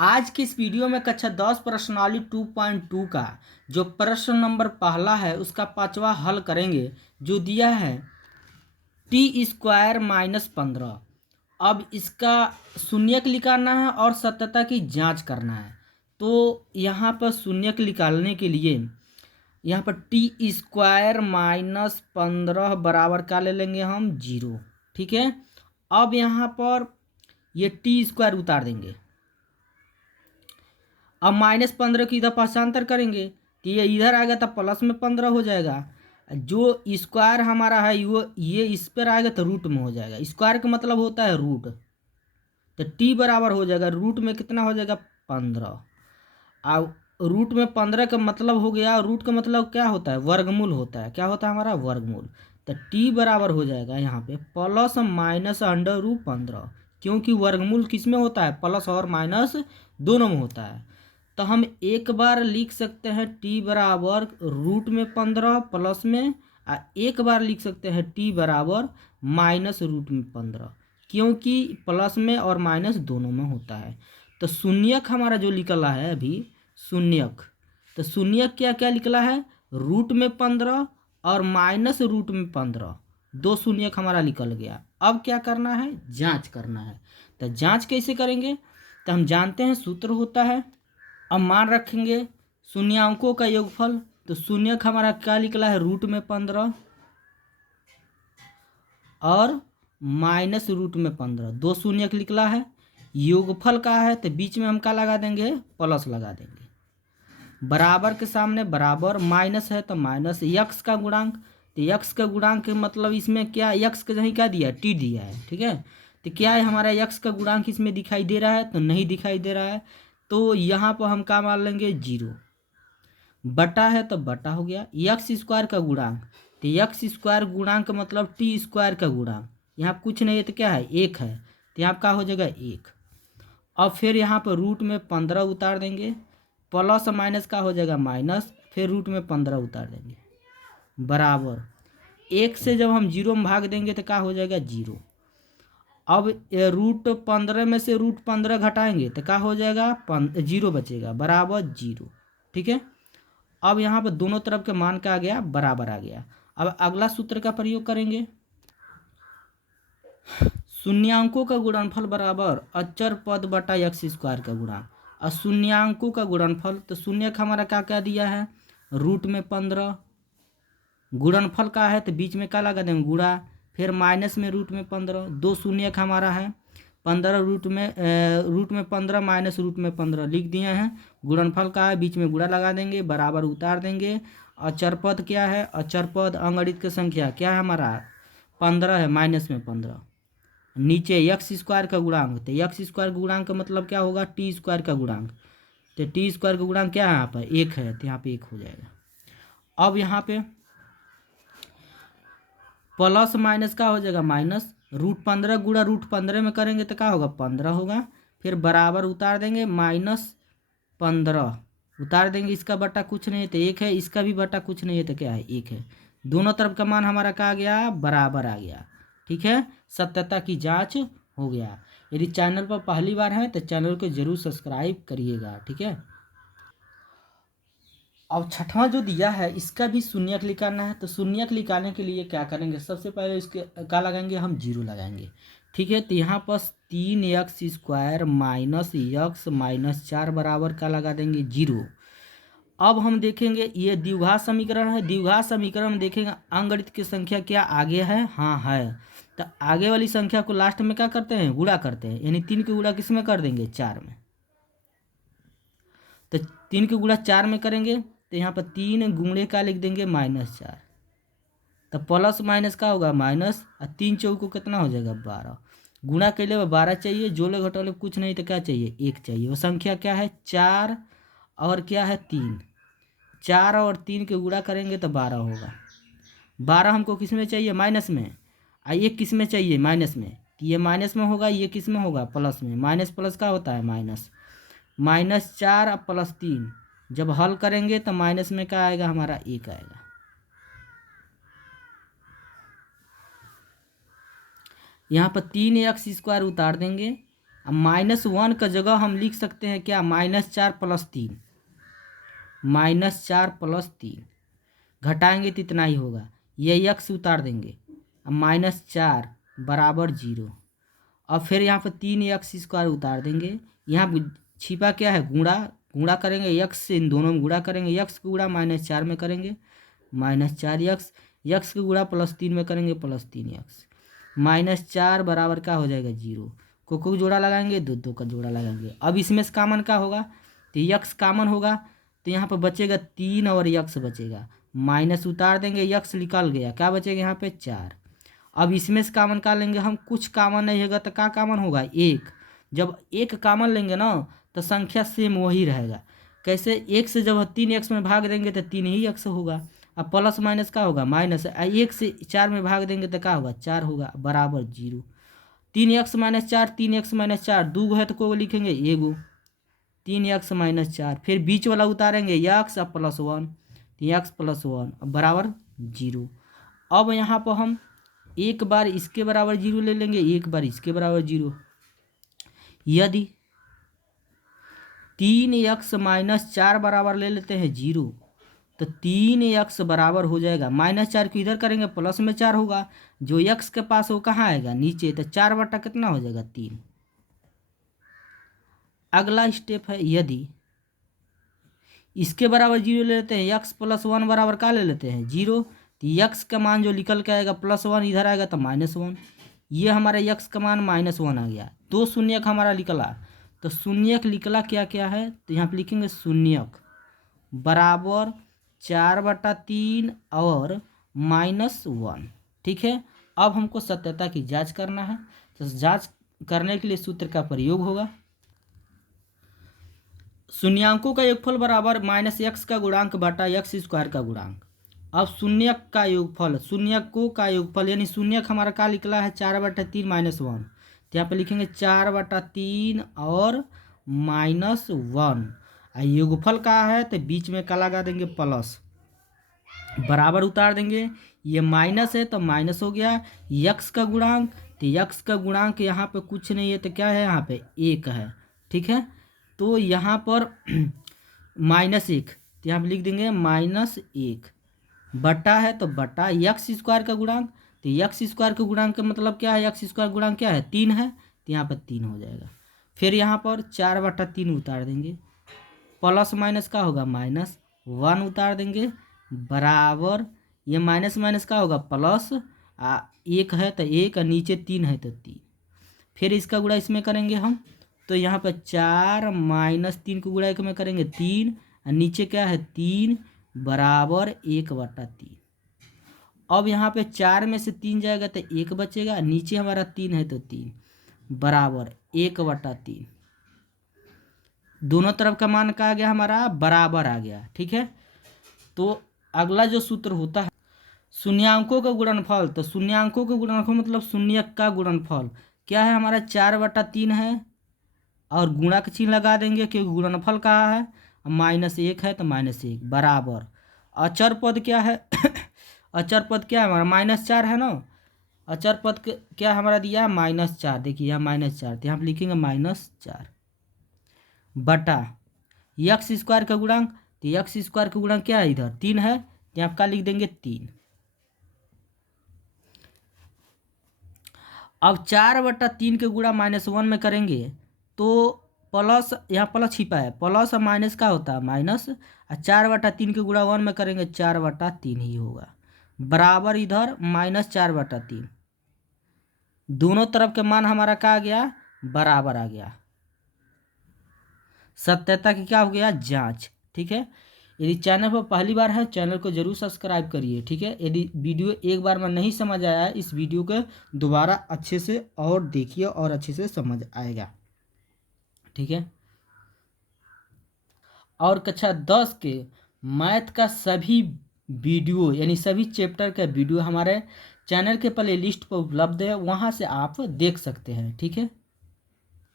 आज की इस वीडियो में कक्षा 10 प्रश्नावली 2.2 का जो प्रश्न नंबर पहला है उसका पांचवा हल करेंगे, जो दिया है t² - 15। अब इसका शून्यक निकालना है और सत्यता की जांच करना है। तो यहाँ पर शून्यक निकालने के लिए यहाँ पर t² - 15 क्या ले लेंगे हम 0। ठीक है, अब यहाँ पर ये t² उतार देंगे। अब -15 की इधर पक्षांतर करेंगे तो ये इधर आएगा तो +15 हो जाएगा। जो स्क्वायर हमारा है वो ये इस पर आएगा तो रूट में हो जाएगा। स्क्वायर का मतलब होता है रूट, तो t बराबर हो जाएगा रूट में कितना हो जाएगा 15। अब रूट में 15 का मतलब हो गया, रूट का मतलब क्या होता है वर्गमूल होता है। क्या होता है हमारा वर्गमूल। तो t बराबर हो जाएगा यहाँ पे +- क्योंकि वर्गमूल किस में होता है प्लस और माइनस दोनों में होता है। तो हम एक बार लिख सकते हैं t बराबर रूट में 15 प्लस में, एक बार लिख सकते हैं t बराबर -रूट में 15, क्योंकि प्लस में और माइनस दोनों में होता है। तो शून्यक हमारा जो निकला है अभी शून्यक, तो शून्यक क्या क्या निकला है रूट में 15 और -रूट में 15, दो शून्यक हमारा निकल गया। अब क्या करना है जांच करना है। तो जांच कैसे करेंगे, तो हम जानते हैं सूत्र होता है। अब मान रखेंगे शून्यांकों का योगफल, तो शून्यक हमारा क्या निकला है रूट में 15 और -रूट में 15, दो शून्यक निकला है। योगफल का है तो बीच में हम क्या लगा देंगे प्लस लगा देंगे, बराबर के सामने बराबर, माइनस है तो माइनस, यक्स का गुणांक, तो यक्स का गुणांक मतलब इसमें क्या यक्स का जहीं क्या दिया टी दिया है। ठीक है, तो क्या है हमारा यक्स का गुणांक इसमें दिखाई दे रहा है तो नहीं दिखाई दे रहा है, तो यहाँ पर हम क्या मान लेंगे 0। बटा है तो बटा हो गया, x² का गुणांक, तो x² गुणांक मतलब t² का गुणांक, यहाँ कुछ नहीं है तो क्या है 1 है, तो यहाँ क्या हो जाएगा 1। अब फिर यहाँ पर रूट में 15 उतार देंगे, प्लस माइनस का हो जाएगा माइनस, फिर रूट में 15 उतार देंगे बराबर 1 से जब हम 0 में भाग देंगे तो क्या हो जाएगा 0। अब रूट 15 में से रूट 15 घटाएंगे तो क्या हो जाएगा 0 बचेगा बराबर 0। ठीक है, अब यहाँ पर दोनों तरफ के मान का आ गया बराबर आ गया। अब अगला सूत्र का प्रयोग करेंगे, शून्यांकों का गुणनफल बराबर अचर पद बटा x² का गुणा, और शून्यांकों का गुणनफल, तो शून्यक हमारा क्या क्या दिया है रूट में 15, गुणनफल का है तो बीच में क्या लगा देंगे गुणा, फिर माइनस में रूट में 15, दो शून्यक हमारा है 15 रूट में 15 -रूट में 15 लिख दिए हैं। गुणनफल का है बीच में गुणा लगा देंगे बराबर उतार देंगे। अचर पद क्या है, अचर पद अंगणित की संख्या क्या है हमारा 15 है -15, नीचे x² का गुणांक, तो x² का गुणांक का मतलब क्या होगा t² का गुणांक, तो t² का गुणांक क्या है यहाँ पर 1 है, तो यहाँ पे 1 हो जाएगा। अब यहाँ पे प्लस माइनस का हो जाएगा माइनस, √15 गुणा √15 में करेंगे तो क्या होगा 15 होगा, फिर बराबर उतार देंगे -15 उतार देंगे, इसका बटा कुछ नहीं है तो 1 है, इसका भी बटा कुछ नहीं है तो क्या है 1 है। दोनों तरफ का मान हमारा क्या आ गया बराबर आ गया। ठीक है, सत्यता की जांच हो गया। यदि चैनल पर पहली बार है तो चैनल को जरूर सब्सक्राइब करिएगा। ठीक है, अब छठवां जो दिया है इसका भी शून्यक निकालना है। तो शून्यक निकालने के लिए क्या करेंगे, सबसे पहले इसके क्या लगाएंगे हम 0 लगाएंगे। ठीक है, तो यहाँ पर 3x² - x -4 बराबर क्या लगा देंगे 0। अब हम देखेंगे ये द्विघात समीकरण है, द्विघात समीकरण में देखेंगे अंगणित की संख्या क्या आगे है, हाँ है, तो आगे वाली संख्या को लास्ट में क्या करते हैं गुणा करते हैं, यानी 3 की गुणा किस में कर देंगे 4 में, तो 3 की गुणा 4 में करेंगे तो यहाँ पर 3 गुणे का लिख देंगे -4, तो प्लस माइनस का होगा माइनस, और 3 चौको कितना हो जाएगा 12, गुणा के लिए 12 चाहिए, जोले घटोले कुछ नहीं तो क्या चाहिए 1 चाहिए। वो संख्या क्या है 4 और क्या है 3, 4 और 3 के गुणा करेंगे तो 12 होगा। 12 हमको किस में चाहिए माइनस में, और ये किस में चाहिए माइनस में, तो ये माइनस में होगा, ये किस में होगा प्लस में, माइनस प्लस का होता है माइनस, -4 और +3 जब हल करेंगे तो माइनस में क्या आएगा हमारा 1 आएगा। यहाँ पर 3x² उतार देंगे, अब -1 का जगह हम लिख सकते हैं क्या, -4 + 3, -4 + 3 घटाएंगे तो इतना ही होगा, ये यक्स उतार देंगे। अब -4 बराबर 0। अब फिर यहाँ पर 3x² उतार देंगे। यहाँ छिपा क्या है, गुणा, गुणा करेंगे यक्स से, इन दोनों में गुणा करेंगे, यक्स का गुणा -4 में करेंगे -4x, यक्स का गुणा +3 में करेंगे +3x, -4 बराबर क्या हो जाएगा 0। को जोड़ा लगाएंगे, दो का जोड़ा लगाएंगे। अब इसमें से कामन क्या होगा, तो यक्स कामन होगा, तो यहाँ पर बचेगा 3 और यक्स बचेगा, माइनस उतार देंगे, यक्स निकल गया, क्या बचेगा यहाँ पे 4। अब इसमें से कामन का लेंगे हम, कुछ कामन नहीं होगा तो क्या कामन होगा, 1। जब 1 कामन लेंगे ना तो संख्या सेम वही रहेगा। कैसे, 1 से जब 3x में भाग देंगे तो 3 ही x होगा। अब प्लस माइनस क्या होगा, माइनस, 1 से 4 में भाग देंगे तो क्या होगा, 4 होगा, बराबर 0। 3x - 4, 3x - 4, 2 है तो को लिखेंगे एगो, 3x - 4, फिर बीच वाला उतारेंगे यक्स अब +1, x +1 बराबर 0। अब यहाँ पर हम एक बार इसके बराबर 0 ले लेंगे, एक बार इसके बराबर 0। यदि 3x - 4 बराबर ले लेते हैं 0, तो 3x बराबर हो जाएगा, -4 को इधर करेंगे प्लस में 4 होगा, जो x के पास वो कहाँ आएगा, नीचे, तो 4 बटा कितना हो जाएगा 3। अगला स्टेप है, यदि इसके बराबर 0 ले लेते हैं, x +1 बराबर क्या ले लेते हैं 0, तो यक्स का मान जो निकल के आएगा +1 इधर आएगा तो -1, ये हमारा यक्स का मान -1 आ गया। 2 शून्यक हमारा निकला, तो शून्यक निकला क्या क्या है, तो यहाँ पे लिखेंगे शून्यक बराबर 4/3 और -1। ठीक है, अब हमको सत्यता की जांच करना है, तो जांच करने के लिए सूत्र का प्रयोग होगा, शून्यांकों का योगफल बराबर -x का गुणांक बटा x² का गुणांक। अब शून्यक का योगफल, शून्यकों का योगफल यानी शून्यक हमारा क्या निकला है 4/3 -1, तो यहाँ पे लिखेंगे 4/3 और -1। योगफल का है तो बीच में क्या लगा देंगे प्लस, बराबर उतार देंगे, ये माइनस है तो माइनस हो गया, यक्स का गुणांक, तो यक्स का गुणांक यहाँ पे कुछ नहीं है तो क्या है यहाँ पे 1 है। ठीक है, तो यहाँ पर -1, तो यहाँ पे लिख देंगे -1 बटा है तो बटा x² का गुणांक, तो x² का गुणांक का मतलब क्या है, x² गुणांक क्या है 3 है, तो यहाँ पर 3 हो जाएगा। फिर यहाँ पर 4/3 उतार देंगे, प्लस माइनस का होगा -1 उतार देंगे, बराबर ये माइनस माइनस का होगा प्लस, 1 है तो 1 और नीचे 3 है तो 3। फिर इसका गुणा इसमें करेंगे हम, तो यहाँ पर 4 - 3 को गुणा एक में करेंगे 3, और नीचे क्या है 3 बराबर 1/3। अब यहाँ पे 4 में से 3 जाएगा तो 1 बचेगा, नीचे हमारा 3 है तो 3 बराबर 1/3। दोनों तरफ का मान का आ गया हमारा बराबर आ गया। ठीक है, तो अगला जो सूत्र होता है शून्यांकों का गुणनफल, तो शून्यांकों का गुणनफल मतलब शून्यक का गुणनफल क्या है हमारा 4/3 है, और गुणा का चिन्ह लगा देंगे क्योंकि गुणनफल कहाँ है, -1 है तो -1 बराबर अचर पद क्या है अचर पद क्या है हमारा -4 है ना, अचर पद क्या हमारा दिया है -4, देखिए यहाँ -4, तो यहाँ पे लिखेंगे -4 बटा x² का गुणांक, तो x² का गुणांक क्या है इधर 3 है, तो यहाँ का लिख देंगे 3। अब 4/3 के गुणा -1 में करेंगे तो प्लस, यहाँ प्लस छिपा है, प्लस और माइनस का होता है माइनस, और 4/3 के गुणा 1 में करेंगे 4/3 ही होगा, बराबर इधर -4/3। दोनों तरफ के मान हमारा क्या आ गया बराबर आ गया। सत्यता की क्या हो गया जांच। ठीक है, यदि चैनल पर पहली बार है चैनल को जरूर सब्सक्राइब करिए। ठीक है, यदि वीडियो एक बार में नहीं समझ आया है इस वीडियो को दोबारा अच्छे से और देखिए और अच्छे से समझ आएगा। ठीक है, और कक्षा 10 के मैथ का सभी वीडियो यानी सभी चैप्टर का वीडियो हमारे चैनल के प्ले लिस्ट पर उपलब्ध है, वहाँ से आप देख सकते हैं। ठीक है।